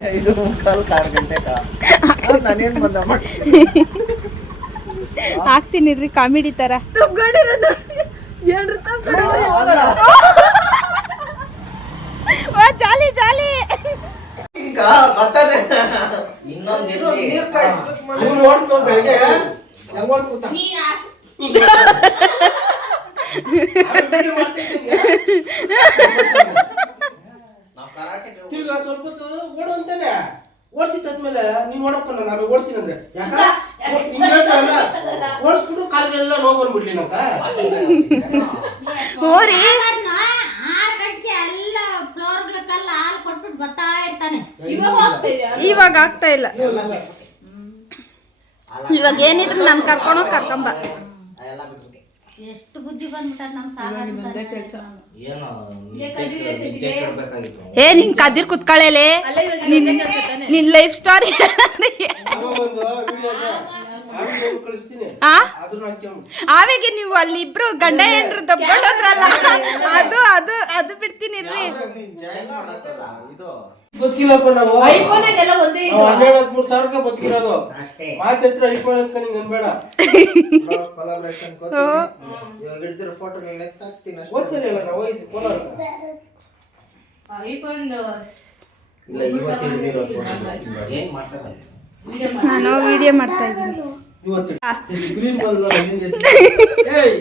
ಐದು ಮುಕ್ಕಾಲು ಆರು ಗಂಟೆಗ ನಾನೇನ್ ಬಂದ? ಹಾಕ್ತೀನಿ ರೀ ಕಾಮಿಡಿ ತರ. ಜಾಲಿ ಜಾಲಿ. ಈಗ ಬರ್ತಾನೆ ಇನ್ನೊಂದು ನೀರ್ ಕಾಯಿಸ್ಬೇಕು ಮನೆ. ಅವ್ನು ನೋಡ್ತು ಬೆಳಗ್ಗೆ ಹೆಂಗ್? ಮಾಡ್ಕೊತ ನಾವ್ ಕರಾಟೆಗೆ ತಿರ್ಗಾ ಸ್ವಲ್ಪ ಹೊತ್ತು ಓಡು ಅಂತಾನೆ ಓಡಿಸಿದ್ದಾದ್ಮೇಲೆ ನೀನ್ ಓಡಪ್ಪ ನಾನು ಆಮೇಲೆ ಓಡ್ತೀನಿ ಅಂದ್ರೆ. ಯಾಕ? ಓಡಿಸ್ಬಿಟ್ಟು ಕಾಲಿಗೆಲ್ಲ ನೋವು ಬಂದ್ಬಿಡ್ಲಿ ಬರ್ತಾ ಇರ್ತಾನೆ. ಇವಾಗ ಆಗ್ತಾ ಇಲ್ಲ. ಇವಾಗ ಏನಿದ್ರು ನಾನು ಕರ್ಕೊಂಡೋಗಿ ಕರ್ಕೊಂಬ ಎಷ್ಟು ಬುದ್ಧಿ ಬಂದ್ಬಿಟ್ಟ ನಮ್ ಸಾಗರ್ ಏನು ಏ ನಿನ್ ಕದಿರ್ ಕುತ್ಕೊಳ್ಳೇಲೆ ನಿನ್ ಲೈಫ್ ಸ್ಟೋರಿ ಆವೇಗೆ ಒಂದು ವಿಡಿಯೋ ಕಳಿಸ್ತೀನಿ. ಆ? ಅದನ್ನ ಹಾಕ್ಯಂಬ ಆವಾಗ ನೀವು ಅಲ್ಲಿ ಇಬ್ರು ಗಂಡ ಏನ್ರು ತಗೊಂಡೋದ್ರಲ್ಲ ಅದು ಅದು ಅದು ಬಿಡ್ತೀನಿ ಇದು. ಹನ್ನೆರಡು ಹದಿಮೂರು ಸಾವಿರಕ್ಕೆ ಬದುಕಿರೋದು. ಅಷ್ಟೇ. ಮಾತು ಹತ್ರ ಐಫೋನ್ ಅಂತ ನಿಂಗೆ ಅನ್ಬೇಡ. ಕೊಲಾಬ್ರೇಷನ್ ಇವಾಗ ಹಿಡ್ದಿರೋ ಫೋಟೋ ನೀನ್ ಎತ್ತ ಹಾಕ್ತೀನಿ ಅಷ್ಟೇ. ಅಲ್ಲ ನಾವು ಹೋಗಿದ್ವಿ ಕೋಲಾರ. ಇಲ್ಲ ಇವತ್ತು ಹಿಡ್ದಿರೋ ಫೋಟೋ ಏನ್ ಮಾಡ್ತಾರೆ? ನಾನು ವಿಡಿಯೋ ಮಾಡ್ತಾ ಇದ್ದೀನಿ ಇವತ್ತು ಗ್ರೀನ್ ಏಯ್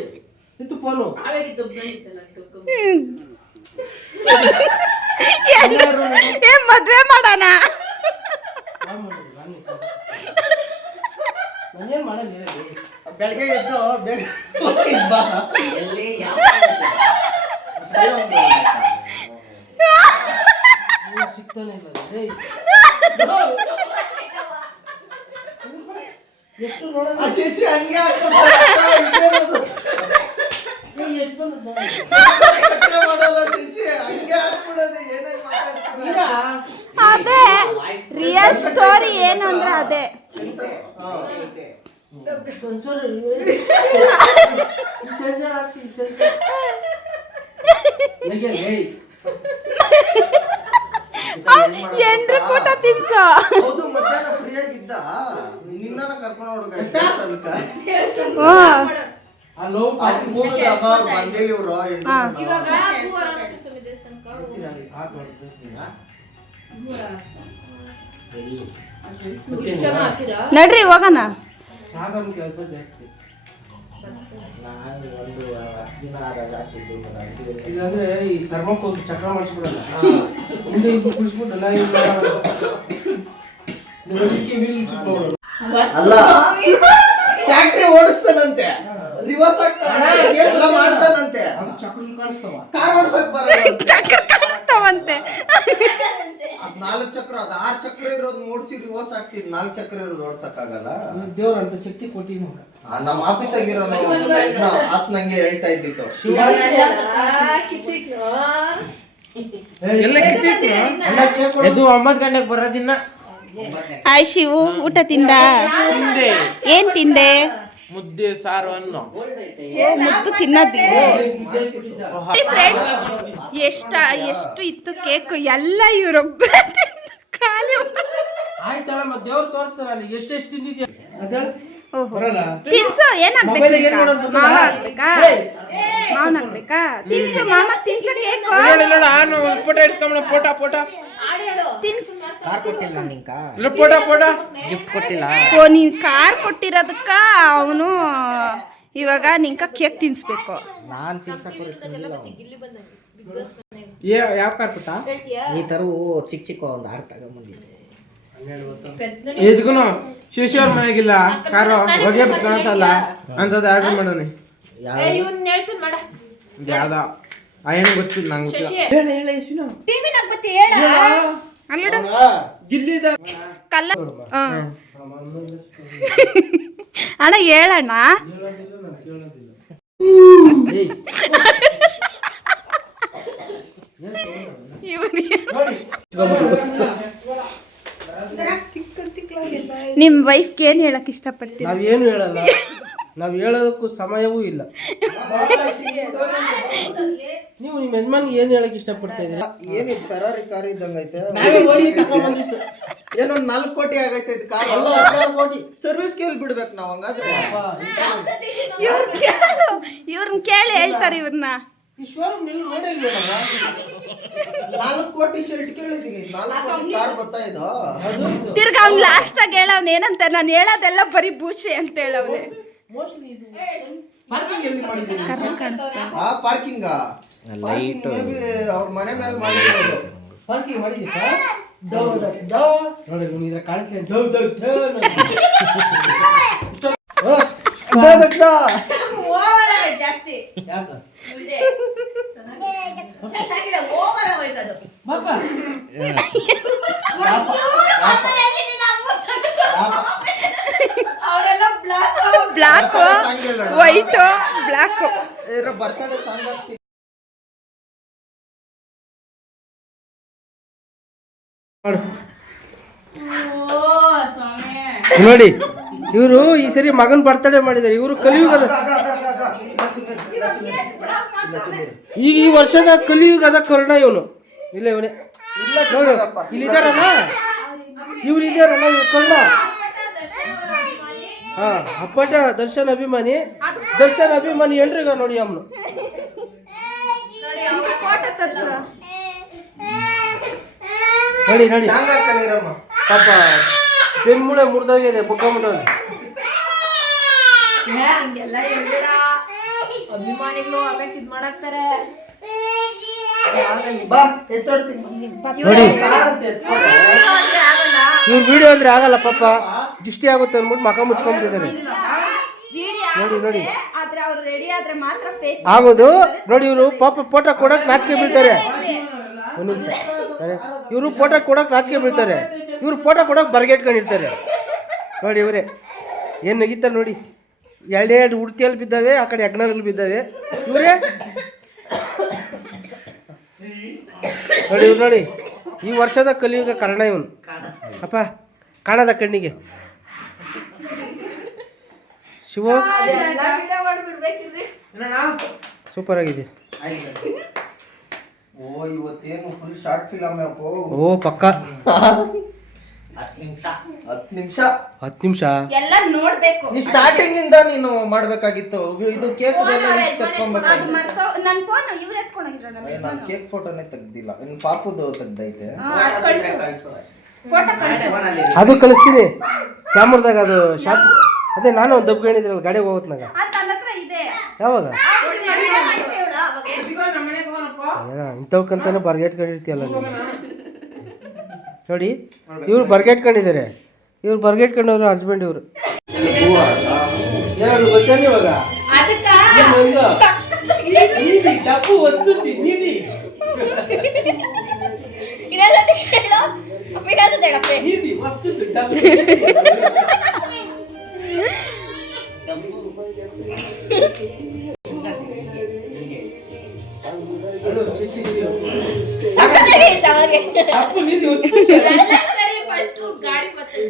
ಫೋನು ಏ ಮದ್ವೆ ಮಾಡೋಣ. ಬೆಳಗ್ಗೆ ಎದ್ದು ಬೇಗ ಹೋಗಿ ಬಾ. ಸಿಗ್ತಾನೆ ಎಷ್ಟು ನೋಡೋಣ? ಹಂಗೆ ಅದೇ ರಿಯಲ್ ಸ್ಟೋರಿ ಏನು ಅಂದ್ರೆ ಅದೇ. ಎಂಟ್ರು? ಕೂಟ ತಿನ್ಸ. ಹೌದು ಮಧ್ಯಾಹ್ನ ಫ್ರೀ ಆಗಿದ್ದ. ನಿನ್ನ ಕರ್ಕೊಂಡು ಹುಡುಗ ಬಂದಿಲ್ಲ ಇವ್ರು ಹಾ. ಮಂದಿ. ಹಾಕ್ ಹೊಡ್ದು. ನಡ್ರಿ ಹೋಗೋಣ. ಒಂದು ಇವಾಗ. ಇಲ್ಲಾಂದ್ರೆ ಈ ಧರ್ಮಕ್ಕೆ ಹೋಗಿ ಚಕ್ರ ಮಾಡಿಸ್ಬಿಡಲ್ಲ ಕುಡಿಸ್ಬಿಟ್ಟಲ್ಲ ಅಲ್ಲ ಟ್ಯಾಕ್ಟ್ರಿ ಓಡಿಸ್ತಾನಂತೆ ರಿವರ್ಸ್ ಆಗ್ತಾನೆ ಎಲ್ಲ ಮಾಡ್ತಾನಂತೆ ಅದು ಚಕ್ರ ಕಾಣಿಸ್ತಾವ ಕಾರ್ ಓಡಿಸಕ್ ಬರಲ್ಲ ಚಕ್ರ ಕಾಣಿಸ್ತಾವಂತೆ ಅದ್ ನಾಲ್ಕು ಚಕ್ರ ಅದು. ಆರ್ ಚಕ್ರ ಇರೋದು ಮೂಡಿಸಿ ರಿವರ್ಸ್ ಆಗ್ತಿದ್. ನಾಲ್ಕು ಚಕ್ರ ಇರೋದು ಓಡ್ಸಕ್ ಆಗಲ್ಲ ದೇವ್ರ ಅಂತ ಶಕ್ತಿ ಕೊಟ್ಟಿನ ನಮ್ಮ ಆಫೀಸ್ ಆಗಿರೋ ಆತ್ ನಂಗೆ ಹೇಳ್ತಾ ಇದ್ದಿತ್ತು ಇದು ಒಂಬತ್ತು ಗಂಟೆಗೆ ಬರೋದಿನ್ನ ಶಿವು ಊಟ ತಿಂದ? ಏನ್ ತಿಂದೆ? ಮುದ್ದೆ ಸಾರು ಅನ್ನು. ಮುದ್ದು ತಿನ್ನೋದಿಲ್ಲ ಫ್ರೆಂಡ್ಸ್ ಎಷ್ಟ ಎಷ್ಟು ಇತ್ತು ಕೇಕ್ ಎಲ್ಲ ಇವ್ರೊಬ್ಬ ಆಯ್ತಲ್ಲ ಮತ್ತೆ ದೇವ್ರು ಎಷ್ಟೆಷ್ಟು ತಿಂದಿದ್ಯಾ? ಅದೇಳು ಬರಲ್ಲ. ತಿನ್ಸು ಮೊಬೈಲ್ ಏನ್ ಮಾಡೋದು ಗೊತ್ತಾ? ತಿನ್ಸು ಮಾಮ ನೋಡಿ ನೋಡ ನಾನು ಫೋಟೋ ಫೋಟೋ ಫೋಟೋ. ತಿನ್ಸ್. ಕಾರ್ ಕೊಟ್ಟಿಲ್ಲ ನಿಂಕ. ಇಲ್ಲ ಫೋಟ ಫೋಟ. ಗಿಫ್ಟ್ ಕೊಟ್ಟಿಲ್ಲ. ಓ ನೀನ್ ಕಾರ್ ಕೊಟ್ಟಿರೋದಕ್ಕ ಅವನು ಇವಾಗ ನಿಂಕ ಕೇಕ್ ತಿನ್ಸ್ಬೇಕು. ನಾನ್ ತಿನ್ಸಕ್ ಯಾವ ಕಾರ್ ಪುಟ್ಟ ಈ ತರ ಚಿಕ್ಕ ಚಿಕ್ಕ ಒಂದು ಆರ್ ತಗೊಂಬಂದಿದ್ದೆ ಇದಕ್ಕೂ ಶಿಶುವ್ರ ಮನೆಗಿಲ್ಲ. ಕಾರು ಹೊಗೆ ಕಾಣತ್ತಲ್ಲ ಅಂತದ್ ಆರ್ಡರ್ ಮಾಡೋಣ ಯಾವ ಯಾವ್ದ? ಆ ಏನು ಗೊತ್ತಿಲ್ಲ ನಂಗೆ. ಅಲ್ಲಡ. ಗಿಲ್ಲಿದ. ಕಲ್ಲ. ಹ. ಅಣ್ಣ ಹೇಳಣ್ಣ. ಇವ್ನು ನಿಮ್ ವೈಫ್ಗೆ ಏನ್ ಹೇಳಕ್ ನಾವು ಏನು ಹೇಳಲ್ಲ. ನಾವು ಹೇಳೋದಕ್ಕೂ ಸಮಯವೂ ಇಲ್ಲ. ನೀವು ನಿಮ್ಮ ಯಜಮಾನಿಗೆ ಏನು ಹೇಳಕ್ ಇಷ್ಟಪಡ್ತಾ ಇದ್ದೀರಾ ಏನಿದ್ ಫೆರಾರಿ ಕಾರ್ ಇದ್ದಂಗೈತೆ ನಾವೇ ಹೋಗಿ ತಗೊಂಡ್ಬಂದಿತ್ತು ಏನೋ ನಾಲ್ಕು ಕೋಟಿ ಆಗೈತೆ ಇದು ಕಾರ್ ಅಲ್ಲ ಹದಿನಾರು ಕೋಟಿ. ಸರ್ವಿಸ್ ಕೇಳಿ ಬಿಡ್ಬೇಕು ನಾವು ಹಂಗಾದ್ರೆ. ಇವ್ರನ್ನ ಕೇಳು ಇವ್ರನ್ನ ಕೇಳಿ ಹೇಳ್ತಾರೆ ಇವ್ರನ್ನ ಈ ಶೋರೂಮ್ ನೋಡೇ ಇಲ್ವಲ್ಲ ನಾಲ್ಕು ಕೋಟಿ ಶರ್ಟ್ ಕೇಳಿದೀನಿ ನಾಲ್ಕು ಕೋಟಿ ಕಾರ್ ಗೊತ್ತಾ ಇದು? ತಿರ್ಗಾ ಅವ್ನು ಲಾಸ್ಟ್ ಆಗಿ ಹೇಳವ್ನ ಏನಂತ? ನಾನು ಹೇಳೋದೆಲ್ಲ ಬರೀ ಭೂಷೆ ಅಂತ ಹೇಳವ್ನೆ. ಮೋಸ್ಟ್ಲಿ ಇದು ಪಾರ್ಕಿಂಗ್ ಎಲ್ಲಿ ಕಾಣಿಸ್ತಾ ಆ ಪಾರ್ಕಿಂಗ್ ಪಾರ್ಕಿಂಗ್ ಅವ್ರ ಮನೆ ಮೇಲೆ ಮಾಡಿರೋದು? ಪಾರ್ಕಿಂಗ್ ಮಾಡಿದ್ದೀರಾ? ಡೌ ಡೌ ಡೌ. ನೋಡಿ ನೀವು ಇದ್ರ ಕಾಣಿಸ್ಲಿ ಡೌ ಡೌ ಡೌ. ಓ ಅದಕ್ಕ ಓವರ್ ಜಾಸ್ತಿ ಯಾಕ black black white black birthday song ಹಾಕ್ತಿ. ಓ ಸ್ವಾಮಿ. ನೋಡಿ ಇವರು ಈ ಸರಿ ಮಗನ್ ಬರ್ತಡೇ ಮಾಡಿದ್ದಾರೆ ಇವರು ಕಲಿಯುಗದ ಈಗ ಈ ವರ್ಷದ ಕಲಿಯುಗದ ಕರ್ಣ ಇವನು. ಇಲ್ಲ ಇವನೇ. ನೋಡು ಇಲ್ಲಿ ಇದಾರಲ್ಲ ಇವ್ರು ಇದಾರಲ್ಲ ಇವ್ರು ಕರ್ಣ. ಹಾ, ಅಪ್ಪಟ ದರ್ಶನ್ ಅಭಿಮಾನಿ. ದರ್ಶನ್ ಅಭಿಮಾನಿ ಏನ್ರಿಗ ನೋಡಿ ಅವನು. ನೋಡಿ ನೋಡಿ. ಪಾಪ, ಬೆನ್ಮೂಳೆ ಮುರಿದೋಗಿದೆ, ಬುಕ್ಕ ಮುಟ್ಟೋದು ಅಭಿಮಾನಿಗಳು ಆಮೇಲೆ ಇದ್ ಮಾಡಾಕ್ತಾರೆ. ಇವ್ರ ವಿಡಿಯೋ ಅಂದ್ರೆ ಆಗಲ್ಲ. ಪಾಪ. ದೃಷ್ಟಿ ಆಗುತ್ತೆ ಅಂದ್ಬಿಟ್ಟು ಮಕ ಮುಚ್ಕೊಂಡ್ಬಿಟ್ಟಿದ್ದಾರೆ. ನೋಡಿ ನೋಡಿ. ಆದ್ರೆ ಅವ್ರು ರೆಡಿ ಆದ್ರೆ ಮಾತ್ರ ಫೇಸ್ ಆಗೋದು. ನೋಡಿ ಇವರು ಪಾಪ ಫೋಟೋ ಕೊಡಕ್ ನಾಚಿಕೆ ಬೀಳ್ತಾರೆ. ಇವರು ಫೋಟೋ ಕೊಡಕ್ ನಾಚಿಕೆ ಬೀಳ್ತಾರೆ. ಇವ್ರು ಫೋಟೋ ಕೊಡಕ್ ಬರ್ಗೆಟ್ಕೊಂಡಿರ್ತಾರೆ ನೋಡಿ ಇವರೇ. ಏನು ನಗೀತಾರೆ ನೋಡಿ. ಎರಡೆರಡು ಉಡುಪಿಯಲ್ಲಿ ಬಿದ್ದಾವೆ ಆ ಕಡೆ ಯಜ್ಞದಲ್ಲಿ ಬಿದ್ದಾವೆ. ಇವರೇ? ನೋಡಿ ಇವ್ರು ನೋಡಿ. ಈ ವರ್ಷದ ಕಲಿಯುಗ ಕಾರಣ ಇವನು. ಅಪ್ಪ ಕಾಣದ ಕಣ್ಣಿಗೆ. ಶಿವ? ಸೂಪರ್ ಆಗಿದೆ. ಓ ಇವತ್ತೇನು ಹತ್ತು ನಿಮಿಷ. ಹತ್ತು ನಿಮಿಷ. ಎಲ್ಲ ನೋಡ್ಬೇಕು. ನೀ ಸ್ಟಾರ್ಟಿಂಗ್ ಇಂದ ನೀನು ಮಾಡ್ಬೇಕಾಗಿತ್ತು. ಇದು ಕೇಕ್ ಅದು ತಕ್ಕೊಬೇಕಾಗಿತ್ತು ಮರ್ತೋ ನನ್ ಫೋನ್ ಇವ್ರು ಎತ್ಕೊಂಡೋಗಿದ್ರ ನಾನು ಕೇಕ್ ಫೋಟೋನೇ ತೆಗ್ದಿಲ್ಲ. ಇನ್ನು ಪಾಪುದು ತೆಗ್ದೈತೆ. ಫೋಟೋ ಕಳಿಸು. ಅದು ಕಳಿಸ್ತೀನಿ. ಕ್ಯಾಮ್ರದಾಗ ಅದು ಶಾಪ್ ಅದೇ ನಾನು ದಬ್ಕೊಂಡಿದ್ರಲ್ಲ ಗಾಡಿಗೆ ಹೋಗುತ್ತನಾಗ ಅದು ನನ್ನ ಹತ್ರ ಇದೆ. ಯಾವಾಗ? ಏನ ಬಾರ್ಗೇಟ್ ಕಂಡಿರ್ತೀಯಲ್ಲ ನೀನು. ನೋಡಿ ಇವ್ರು ಬರ್ಗೆಟ್ಕೊಂಡಿದ್ದಾರೆ. ಇವ್ರು ಬರ್ಗೆಟ್ಕೊಂಡವ್ರು ಹಸ್ಬೆಂಡ್ ಇವರು. ಇವಾಗ? ಅವಾಗೆ ನೀನು ಎಲ್ಲ ಸರಿ ಫಸ್ಟ್ ಗಾಡಿ ಮತ್ತೆ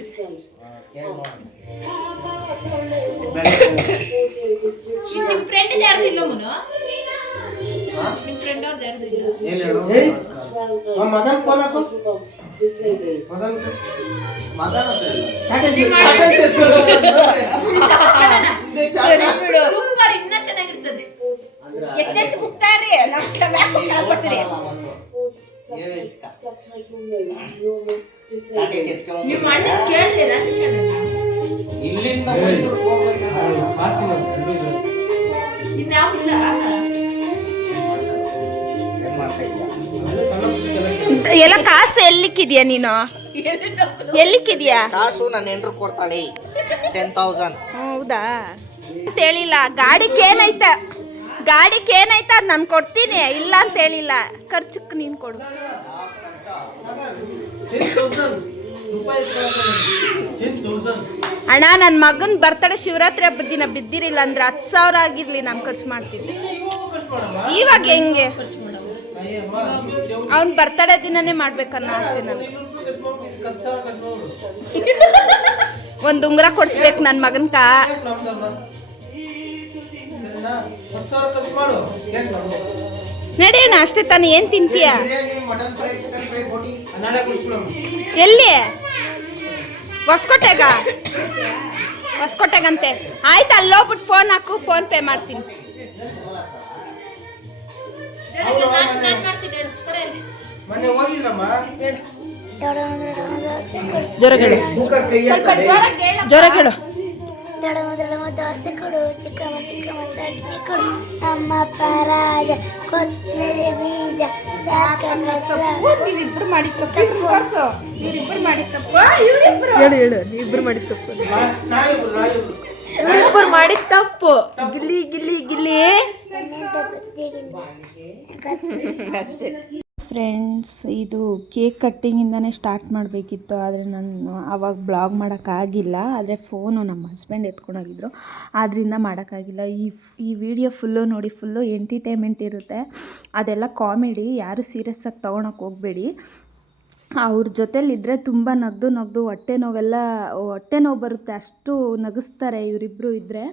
ನಿಮ್ ಫ್ರೆಂಡ್ ಯಾರ್ದು ಇಲ್ಲ ಮುನು? ನಿಮ್ ಫ್ರೆಂಡ್ ಅವ್ರದ್ದು ಯಾರ್ದು ಇಲ್ಲ? ಏನ್ ಹೇಳು? ಆ ಮದನ್ ಫೋನ್ ಹಾಕು. ಟಾಟಾ ಜಿ- ಸರಿ ಬಿಡು. ಸೂಪರ್ ಇನ್ನ ಚೆನ್ನಾಗಿರ್ತದೆ. ಎತ್ತೆತ್ತು ಕೂಗ್ತಾರ್ರಿ ನಮ್ ಕೆಳಗೆ ಇನ್ಯಾವ ಇಲ್ಲ ಏನ್ ಮಾಡ್ತಾ. ಎಲ್ಲ ಕಾಸು ಎಲ್ಲಿಕ್ಕಿದ್ಯಾ ನೀನು? ಎಲ್ಲಿಕ್ಕಿದ್ಯಾ? ಕಾಸು ನನ್ನ ಹೆಂಡ್ರು ಕೊಡ್ತಾಳೆ. ಟೆನ್ ತೌಸಂಡ್ ಹೌದಾ? ಅಂತ ಹೇಳಿಲ್ಲ ಗಾಡಿಗೆ ಏನಾಯ್ತ ಗಾಡಿಗೆ ಏನಾಯ್ತ ನಾನು ಕೊಡ್ತೀನಿ ಇಲ್ಲ ಅಂತ ಹೇಳಿಲ್ಲ ಖರ್ಚಕ್ಕೆ ನೀನು ಕೊಡು 10,000 ರೂಪಾಯಿ ಎತ್ಕೊಳಕ್ಕೆ ಬಂದ್ವಿ. 10,000. ಅಣ್ಣ ನನ್ನ ಮಗನ ಬರ್ತಡೆ ಶಿವರಾತ್ರಿ ಹಬ್ಬದ ದಿನ ಬಿದ್ದಿರಿಲ್ಲ ಅಂದ್ರೆ ಹತ್ತು ಸಾವಿರ ಆಗಿರ್ಲಿ ನಾನು ಖರ್ಚು ಮಾಡ್ತೀನಿ ಇವಾಗ ಹೆಂಗೆ ಅವ್ನ ಬರ್ತಡೆ ದಿನನೇ ಮಾಡ್ಬೇಕನ್ನೋ ಆಸೆ ಮಾಡು. ಒಂದು ಉಂಗುರ ಕೊಡಿಸ್ಬೇಕು ನನ್ನ ಮಗನ್ಕ ನಡೆಯೋಣ ಅಷ್ಟೇ ತಾನು ಏನು ತಿಂತೀಯ ಎಲ್ಲಿ ಹೊಸ್ಕೋಟೆಗ ಹೊಸ್ಕೋಟೆಗಂತೆ ಆಯ್ತು ಅಲ್ಲೋಗ್ಬಿಟ್ಟು ಫೋನ್ ಹಾಕು ಫೋನ್ ಪೇ ಮಾಡ್ತೀನಿ ಜ್ವರ ಜ್ವರ ಬುಕ್ಕ ದೋಸೆ ಕೊಡು ಚಿಕ್ಕಮ್ಮ ಚಿಕ್ಕಮ್ಮ ಚಟ್ನಿ ಕೊಡು ಅಮ್ಮ ಪರಾಜ ಕೊತ್ತಂಬರಿ ಬೀಜ ನೀವಿಬ್ರು ಮಾಡಿ ತಪ್ಪು ಇವ್ರಿಬ್ರು ಮಾಡಿ ತಪ್ಪು. ಹೇಳು ಹೇಳು ನೀವಿಬ್ರು ಮಾಡಿ ತಪ್ಪು. ಮಾಡಿ ತಪ್ಪು. ಗಿಲ್ಲಿ ಗಿಲ್ಲಿ ಗಿಲ್ಲಿ. ಅಷ್ಟೇ. ಫ್ರೆಂಡ್ಸ್ ಇದು ಕೇಕ್ ಕಟ್ಟಿಂಗಿಂದನೇ ಸ್ಟಾರ್ಟ್ ಮಾಡಬೇಕಿತ್ತು. ಆದರೆ ನಾನು ಆವಾಗ ಬ್ಲಾಗ್ ಮಾಡೋಕ್ಕಾಗಿಲ್ಲ. ಆದರೆ ಫೋನು ನಮ್ಮ ಹಸ್ಬೆಂಡ್ ಎತ್ಕೊಂಡೋಗಿದ್ರು. ಆದ್ದರಿಂದ ಮಾಡೋಕ್ಕಾಗಿಲ್ಲ. ಈ ಈ ವಿಡಿಯೋ ಫುಲ್ಲು ನೋಡಿ ಫುಲ್ಲು ಎಂಟರ್ಟೈನ್ಮೆಂಟ್ ಇರುತ್ತೆ. ಅದೆಲ್ಲ ಕಾಮಿಡಿ ಯಾರು ಸೀರಿಯಸ್ಸಾಗಿ ತೊಗೊಳಕ್ಕೆ ಹೋಗಬೇಡಿ. ಅವ್ರ ಜೊತೆಲಿದ್ದರೆ ತುಂಬ ನಗ್ದು ನಗ್ದು ಹೊಟ್ಟೆ ನೋವೆಲ್ಲ, ಹೊಟ್ಟೆ ನೋವು ಬರುತ್ತೆ. ಅಷ್ಟು ನಗಿಸ್ತಾರೆ ಇವರಿಬ್ಬರು ಇದ್ದರೆ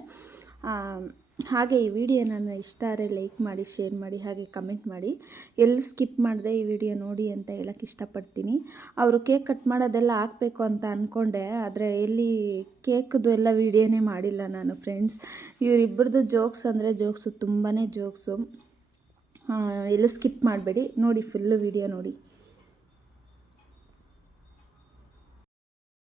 ಹಾಗೆ ಈ ವಿಡಿಯೋ ನಾನು ಇಷ್ಟ ಆದರೆ ಲೈಕ್ ಮಾಡಿ ಶೇರ್ ಮಾಡಿ, ಹಾಗೆ ಕಮೆಂಟ್ ಮಾಡಿ. ಎಲ್ಲಿ ಸ್ಕಿಪ್ ಮಾಡಿದೆ ಈ ವಿಡಿಯೋ ನೋಡಿ ಅಂತ ಹೇಳಕ್ಕೆ ಇಷ್ಟಪಡ್ತೀನಿ. ಅವರು ಕೇಕ್ ಕಟ್ ಮಾಡೋದೆಲ್ಲ ಹಾಕಬೇಕು ಅಂತ ಅಂದ್ಕೊಂಡೆ ಆದರೆ ಎಲ್ಲಿ ಕೇಕ್ದು ಎಲ್ಲ ವಿಡಿಯೋನೇ ಮಾಡಿಲ್ಲ ನಾನು ಫ್ರೆಂಡ್ಸ್ ಇವರಿಬ್ಬರದು ಜೋಕ್ಸ್ ಅಂದರೆ ಜೋಕ್ಸು ತುಂಬಾ ಜೋಕ್ಸು ಎಲ್ಲೂ ಸ್ಕಿಪ್ ಮಾಡಬೇಡಿ. ನೋಡಿ ಫುಲ್ಲು ವಿಡಿಯೋ ನೋಡಿ.